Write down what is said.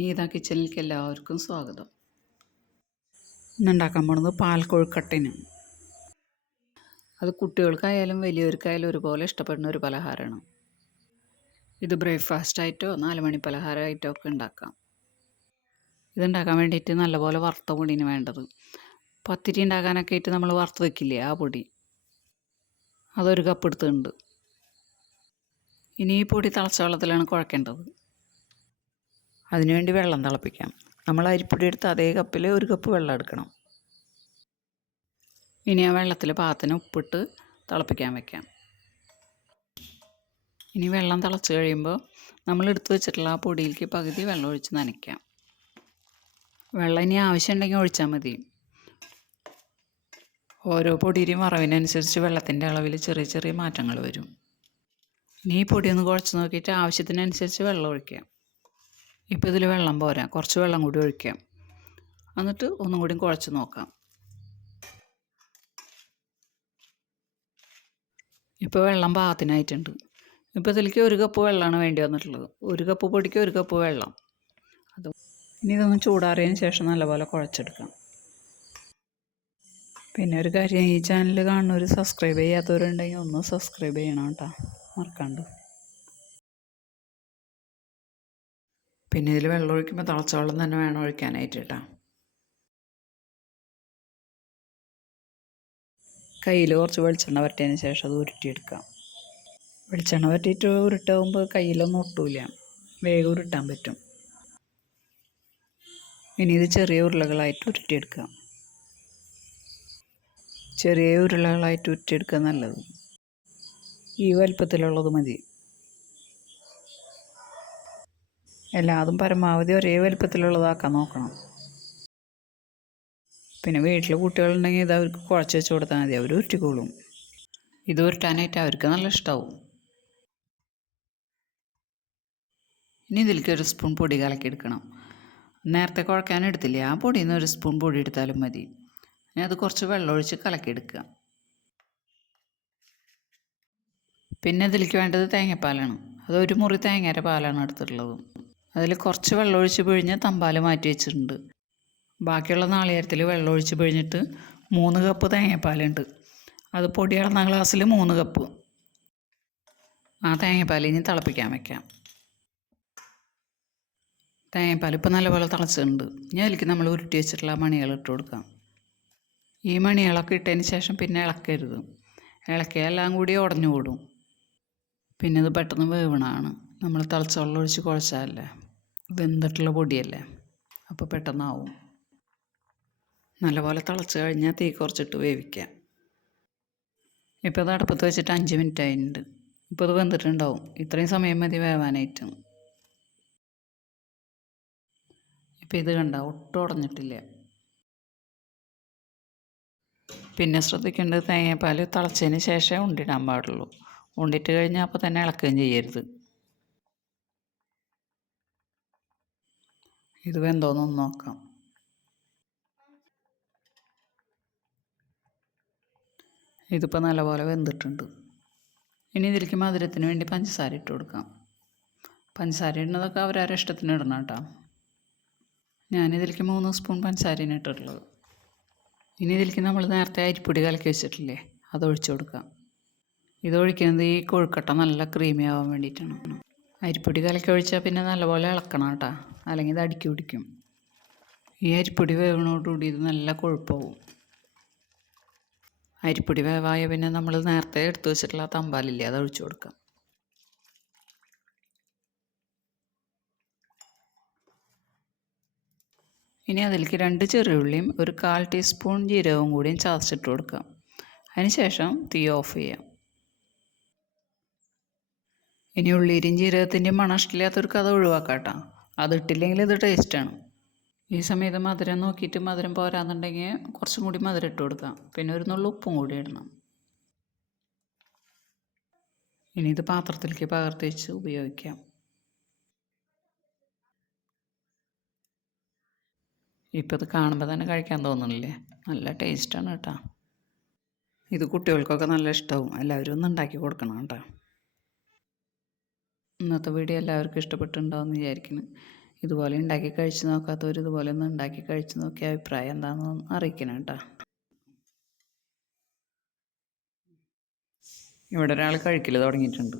നീത കിച്ചണിലേക്ക് എല്ലാവർക്കും സ്വാഗതം. ഇന്നുണ്ടാക്കാൻ പോണത് പാൽ കൊഴുക്കട്ടയാണ്. അത് കുട്ടികൾക്കായാലും വലിയവർക്കായാലും ഒരുപോലെ ഇഷ്ടപ്പെടുന്ന ഒരു പലഹാരമാണ്. ഇത് ബ്രേക്ക്ഫാസ്റ്റായിട്ടോ 4 മണി പലഹാരമായിട്ടോ ഒക്കെ ഉണ്ടാക്കാം. ഇതുണ്ടാക്കാൻ വേണ്ടിയിട്ട് നല്ലപോലെ വറുത്ത പൊടിയാണ് വേണ്ടത്. പത്തിരി ഉണ്ടാക്കാനൊക്കെ ആയിട്ട് നമ്മൾ വറുത്ത് വയ്ക്കില്ലേ, ആ പൊടി, അതൊരു കപ്പ് എടുത്തിട്ടുണ്ട്. ഇനി ഈ പൊടി തിളച്ച വെള്ളത്തിലാണ് കുഴക്കേണ്ടത്. അതിനുവേണ്ടി വെള്ളം തിളപ്പിക്കാം. നമ്മൾ അരിപ്പൊടി എടുത്ത് അതേ കപ്പിൽ 1 കപ്പ് വെള്ളം എടുക്കണം. ഇനി ആ വെള്ളത്തിൽ പാകത്തിന് ഉപ്പിട്ട് തിളപ്പിക്കാൻ വയ്ക്കാം. ഇനി വെള്ളം തിളച്ച് കഴിയുമ്പോൾ നമ്മൾ എടുത്ത് വെച്ചിട്ടുള്ള ആ പൊടിയിലേക്ക് പകുതി വെള്ളം ഒഴിച്ച് നനയ്ക്കാം. വെള്ളം ഇനി ആവശ്യമുണ്ടെങ്കിൽ ഒഴിച്ചാൽ മതി. ഓരോ പൊടിയുടെയും വറവിനനുസരിച്ച് വെള്ളത്തിൻ്റെ അളവിൽ ചെറിയ ചെറിയ മാറ്റങ്ങൾ വരും. ഇനി ഈ പൊടിയൊന്ന് കുഴച്ച് നോക്കിയിട്ട് ആവശ്യത്തിനനുസരിച്ച് വെള്ളം ഒഴിക്കാം. ഇപ്പോൾ ഇതിൽ വെള്ളം പോരാ, കുറച്ച് വെള്ളം കൂടി ഒഴിക്കാം. എന്നിട്ട് ഒന്നും കൂടി കുഴച്ച് നോക്കാം. ഇപ്പോൾ വെള്ളം പാകത്തിനായിട്ടുണ്ട്. ഇപ്പോൾ ഇതിലേക്ക് 1 കപ്പ് വെള്ളമാണ് വേണ്ടി വന്നിട്ടുള്ളത്. 1 കപ്പ് പൊടിക്ക് 1 കപ്പ് വെള്ളം. ഇനി ഇതൊന്ന് ചൂടാറിയതിന് ശേഷം നല്ലപോലെ കുഴച്ചെടുക്കാം. പിന്നെ ഒരു കാര്യം, ഈ ചാനൽ കാണുന്നവർ സബ്സ്ക്രൈബ് ചെയ്യാത്തവരുണ്ടെങ്കിൽ ഒന്ന് സബ്സ്ക്രൈബ് ചെയ്യണം കേട്ടോ, മറക്കാണ്ട്. പിന്നെ ഇതിൽ വെള്ളം ഒഴിക്കുമ്പോൾ തിളച്ച വെള്ളം തന്നെ വേണം ഒഴിക്കാനായിട്ട് കേട്ടോ. കയ്യിൽ കുറച്ച് വെളിച്ചെണ്ണ വരട്ടിയതിന് ശേഷം അത് ഉരുട്ടിയെടുക്കാം. വെളിച്ചെണ്ണ വരട്ടിയിട്ട് ഉരുട്ടാകുമ്പോൾ കയ്യിലൊന്നും ഒട്ടൂല, വേഗം ഉരുട്ടാൻ പറ്റും. ഇനി ഇത് ചെറിയ ഉരുളകളായിട്ട് ഉരുട്ടിയെടുക്കാം. ചെറിയ ഉരുളകളായിട്ട് ഉരുട്ടിയെടുക്കുക നല്ലത്. ഈ വലുപ്പത്തിലുള്ളത് മതി. എല്ലാതും പരമാവധി ഒരേ വലുപ്പത്തിലുള്ളതാക്കാൻ നോക്കണം. പിന്നെ വീട്ടിൽ കുട്ടികളുണ്ടെങ്കിൽ ഇത് അവർക്ക് കുഴച്ച് വെച്ച് കൊടുത്താൽ മതി, അവർ ഉരുട്ടിക്കോളും. ഇത് ഉരുട്ടാനായിട്ട് അവർക്ക് നല്ല ഇഷ്ടമാവും. ഇനി ഇതിലേക്ക് 1 സ്പൂൺ പൊടി കലക്കിയെടുക്കണം. നേരത്തെ കുഴക്കാനെടുത്തില്ലേ, ആ പൊടിയിൽ നിന്ന് 1 സ്പൂൺ പൊടി എടുത്താലും മതി. ഇനി അത് കുറച്ച് വെള്ളമൊഴിച്ച് കലക്കിയെടുക്കുക. പിന്നെ ഇതിലേക്ക് വേണ്ടത് തേങ്ങാപ്പാലാണ്. അത് 1 മുറി തേങ്ങയുടെ പാലാണ് എടുത്തിട്ടുള്ളത്. അതിൽ കുറച്ച് വെള്ളമൊഴിച്ച് പിഴിഞ്ഞ് തമ്പാൽ മാറ്റി വെച്ചിട്ടുണ്ട്. ബാക്കിയുള്ള നാളികേരത്തിൽ വെള്ളമൊഴിച്ച് പിഴിഞ്ഞിട്ട് 3 കപ്പ് തേങ്ങാപ്പാലുണ്ട്. അത് പൊടി അളന്ന ഗ്ലാസ്സിൽ 3 കപ്പ്. ആ തേങ്ങാപ്പാൽ ഇനി തിളപ്പിക്കാൻ വയ്ക്കാം. തേങ്ങാപ്പാൽ ഇപ്പോൾ നല്ലപോലെ തിളച്ചിട്ടുണ്ട്. ഇനി അതിലേക്ക് നമ്മൾ ഉരുട്ടി വെച്ചിട്ടുള്ള മണികൾ ഇട്ട് കൊടുക്കാം. ഈ മണികളൊക്കെ ഇട്ടതിന് ശേഷം പിന്നെ ഇളക്കരുത്. ഇളക്കിയാൽ എല്ലാം കൂടി ഉടഞ്ഞു കൂടും. പിന്നെ ഇത് പെട്ടെന്ന് വേവണമാണ്. നമ്മൾ തിളച്ച വെള്ളം ഒഴിച്ച് കുഴച്ചാലല്ലേ, വെന്തിട്ടുള്ള പൊടിയല്ലേ, അപ്പോൾ പെട്ടെന്നാവും. നല്ലപോലെ തിളച്ച് കഴിഞ്ഞാൽ തീ കുറച്ചിട്ട് വേവിക്കാം. ഇപ്പോൾ ഇത് അടുപ്പത്ത് വെച്ചിട്ട് 5 മിനിറ്റ് ആയിട്ടുണ്ട്. ഇപ്പോൾ ഇത് വെന്തിട്ടുണ്ടാവും. ഇത്രയും സമയം മതി വേവാനായിട്ട്. ഇപ്പോൾ ഇത് കണ്ട ഒട്ടും ഉടഞ്ഞിട്ടില്ല. പിന്നെ ശ്രദ്ധിക്കേണ്ടത്, തേങ്ങാപ്പാൽ തിളച്ചതിന് ശേഷമേ ഉണ്ടിടാൻ പാടുള്ളൂ. ഉണ്ടിട്ട് കഴിഞ്ഞാൽ അപ്പോൾ തന്നെ ഇളക്കുകയും ചെയ്യരുത്. ഇത് വെന്തോന്നൊന്ന് നോക്കാം. ഇതിപ്പോൾ നല്ലപോലെ വെന്തിട്ടുണ്ട്. ഇനി ഇതിലേക്ക് മധുരത്തിന് വേണ്ടി പഞ്ചസാര ഇട്ട് കൊടുക്കാം. പഞ്ചസാര ഇടുന്നതൊക്കെ അവരവരുടെ ഇഷ്ടത്തിന് ഇടണം കേട്ടോ. ഞാനിതിലേക്ക് 3 സ്പൂൺ പഞ്ചസാരയാണ് ഇട്ടിട്ടുള്ളത്. ഇനി ഇതിലേക്ക് നമ്മൾ നേരത്തെ അരിപ്പൊടി കലക്കി വെച്ചിട്ടില്ലേ, അതൊഴിച്ചു കൊടുക്കാം. ഇതൊഴിക്കുന്നത് ഈ കൊഴുക്കട്ട നല്ല ക്രീമി ആവാൻ വേണ്ടിയിട്ടാണ്. അരിപ്പൊടി കലക്കി ഒഴിച്ചാൽ പിന്നെ നല്ലപോലെ ഇളക്കണം കേട്ടോ, അല്ലെങ്കിൽ ഇത് അടുക്കി പിടിക്കും. ഈ അരിപ്പൊടി വേവണോടുകൂടി ഇത് നല്ല കൊഴുപ്പാവും. അരിപ്പൊടി വേവായ പിന്നെ നമ്മൾ നേരത്തെ എടുത്തു വെച്ചിട്ടുള്ള തമ്പാലില്ലേ, അത് ഒഴിച്ചു കൊടുക്കാം. ഇനി അതിലേക്ക് 2 ചെറിയുള്ളിയും 1/4 ടീസ്പൂൺ ജീരകവും കൂടിയും ചതച്ചിട്ട് കൊടുക്കാം. അതിനുശേഷം തീ ഓഫ് ചെയ്യാം. ഇനി ഉള്ളിയുടെയും ജീരകത്തിൻ്റെയും മണം ഇഷ്ടമില്ലാത്തവർക്ക് അത് ഒഴിവാക്കാം കേട്ടോ. അതിട്ടില്ലെങ്കിൽ ഇത് ടേസ്റ്റാണ്. ഈ സമയത്ത് മധുരം നോക്കിയിട്ട് മധുരം പോരാന്നുണ്ടെങ്കിൽ കുറച്ചും കൂടി മധുരം ഇട്ട് കൊടുക്കാം. പിന്നെ 1 നുള്ളു ഉപ്പും കൂടി ഇടണം. ഇനി ഇത് പാത്രത്തിലേക്ക് പകർത്തി വെച്ച് ഉപയോഗിക്കാം. ഇപ്പോൾ ഇത് കാണുമ്പോൾ തന്നെ കഴിക്കാൻ തോന്നുന്നില്ലേ, നല്ല ടേസ്റ്റാണ് കേട്ടോ. ഇത് കുട്ടികൾക്കൊക്കെ നല്ല ഇഷ്ടമാവും. എല്ലാവരും ഒന്ന് ഉണ്ടാക്കി കൊടുക്കണം കേട്ടോ. ഇന്നത്തെ വീഡിയോ എല്ലാവർക്കും ഇഷ്ടപ്പെട്ടുണ്ടാവുമെന്ന് വിചാരിക്കുന്നു. ഇതുപോലെ ഉണ്ടാക്കി കഴിച്ച് നോക്കാത്തവർ ഇതുപോലെ ഒന്ന് ഉണ്ടാക്കി കഴിച്ച് നോക്കിയ അഭിപ്രായം എന്താണെന്ന് അറിയിക്കണം കേട്ടോ. ഇവിടെ ഒരാൾ കഴിക്കൽ തുടങ്ങിയിട്ടുണ്ട്.